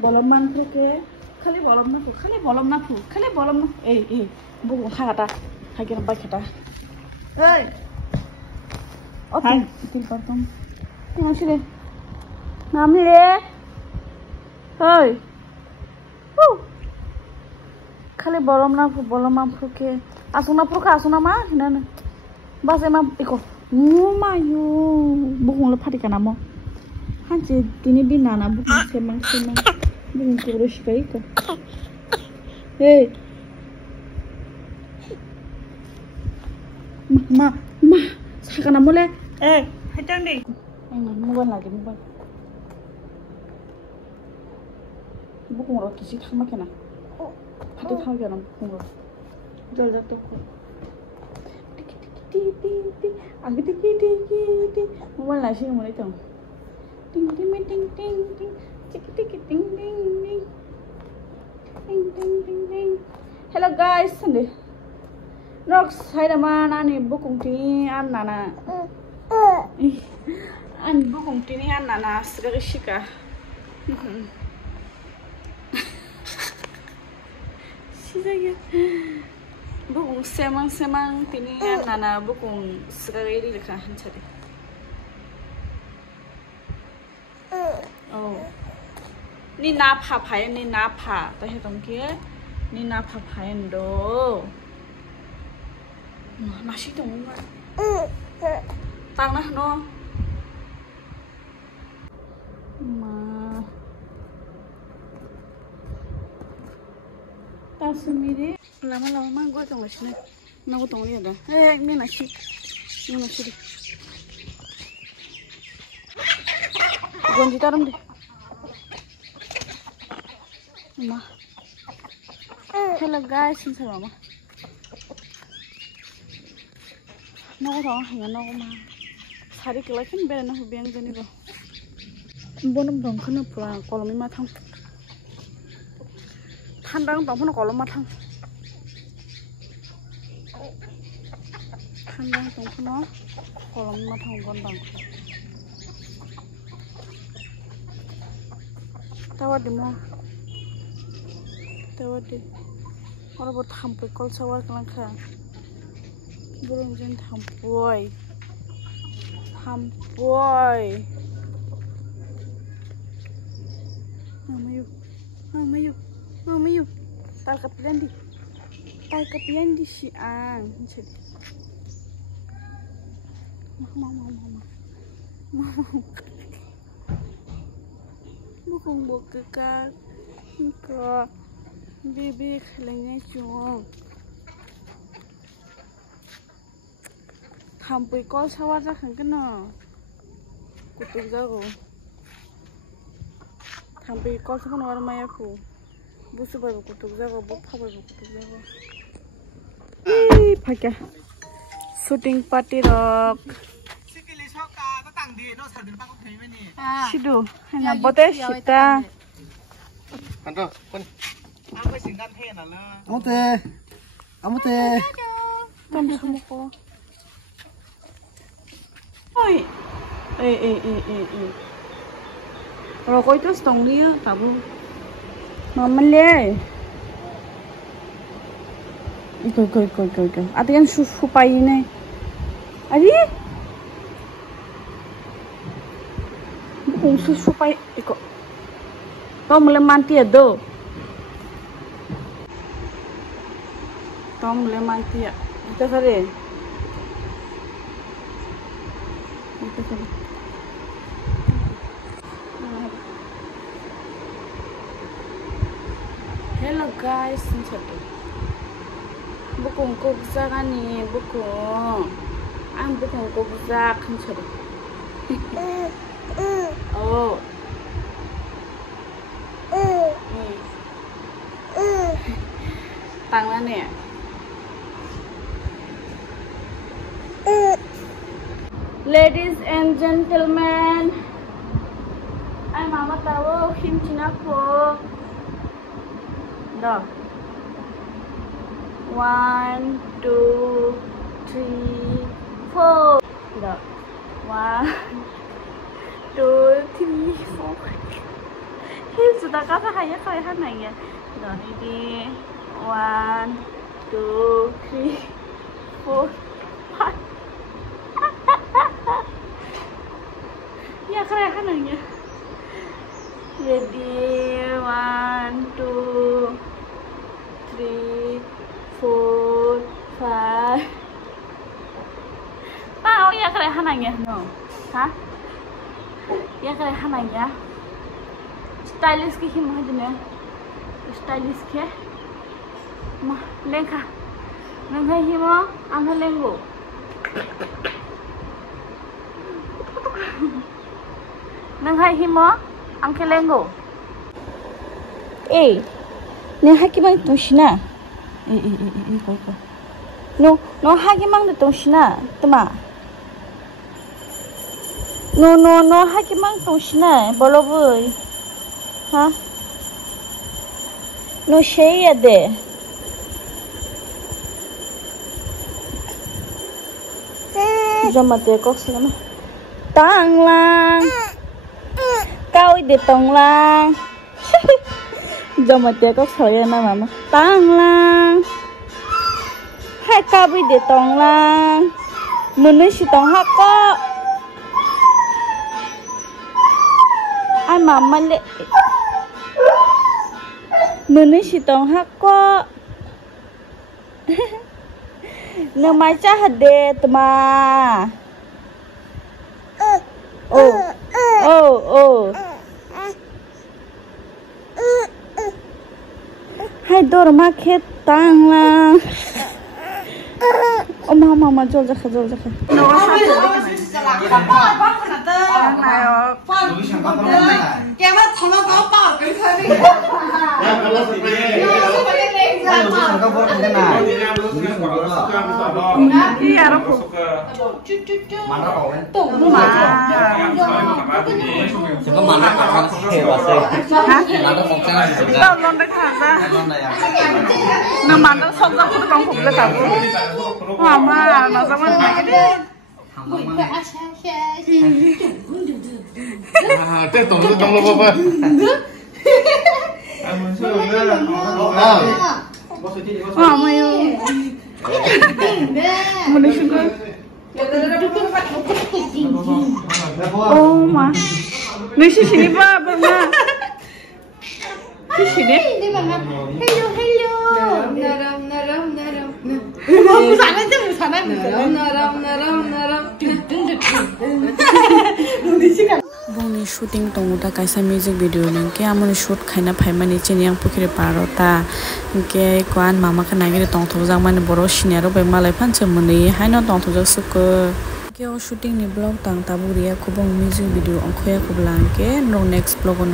bolom mantu ke kali bolom nafu kali bolom nafu buku hata hakin baik kata hey oke til partum mana sih deh nami deh hey kali bolom nafu ke asuna mah nana bas emang iko ngumayu buku lepas di kanamo hanci ini binana buku semang buku kurus kayak itu hey ma sekarang mulai hajang deh mubal lagi mubal buku ngorok kisi sama kena hati tahu ya nam buku ngorok jalan tuh agak dikit mubal nasi mulai tuh ting hello guys sende Rox hai mana nih bukung tini an nana segala shika sisa ya bukung semang tini an nana bukung segala ini dekat hancur oh ni napa payen ni napa tapi tongki ni napa payen do nasi dong tanah no ma tasmiri lama gue tunggu sini gue tunggu lihat dah ini nasi gonji taruh deh ma hello guys sini mama naku tahu hanya naku mah hari kelakin beda naku biang jadi loh bonum dong kena pulang kalau mima tang tandang dong pun kalau matang tandang dong pun kalau mima tang bondang tawar di mau tawar di orang buat hampir kol sawar kelangka burung jen hampoy mamayu tal kapian di siang jadi mama bukan buka ke bibi kelengnya cuma hampir kau sawah kan kena kutuk jago hampir kau sawah orang mayaku busu baru kutuk jago bupa baru kutuk jago pakai shooting party rock sidu hanya bote sita kanto pun amute kamu semua kok oi rokok itu setong dia tabu mama le ikut artinya susu pai ini adi bukan susu pai ikut tom lemanti ado tom lemanti ya kita sare hello guys bukung kubza nih bukung kubza kan sorry oh tangannya ladies and gentlemen ay mama tahu kimchi nako dah 1 2 3 4 dah 1 2 3 4 sudah kata hanya kayak hananya. Nah ini 1, 2, 3, 4, 5. Ya kayak hananya. Jadi 1, 2, 3, 4, 5. Tahu ya kayak hananya, no? Hah? Ya kayak hananya. Stylish ke him aja nih. Stylish ke. Mah, lengkah. Nengkai himo, angkat lenggo. Nengkai himo, angkat lenggo. Neng haki bang tushina. Kau. No haki bang tushina, tema. No haki bang tushina, bolo boy. Hah? No şey ya de. Jomate kok selama. Tanglang. Kau di tonglang. Jomate kok saya nama. Tanglang. Hai kau di tonglang. Menusi tong hako. Ai mama le. Menusi tong hako. Nama cahade tema. Oh. Hai dorma ketang lah. Oh mama jol jakha. Oh ma, nasi sini ba, bang sini. Hello. Bongni shooting tonguta kaisa music video nangke amoni shoot khaina phaimani chini ang pukhire parota ke kwan mama ka nagire tongthojak mane boro sinero bai malai phanche muni haino tongthojak suko ke o shooting ni blog tang taburiya kubong music video ongkhoya kublang ke no next blog on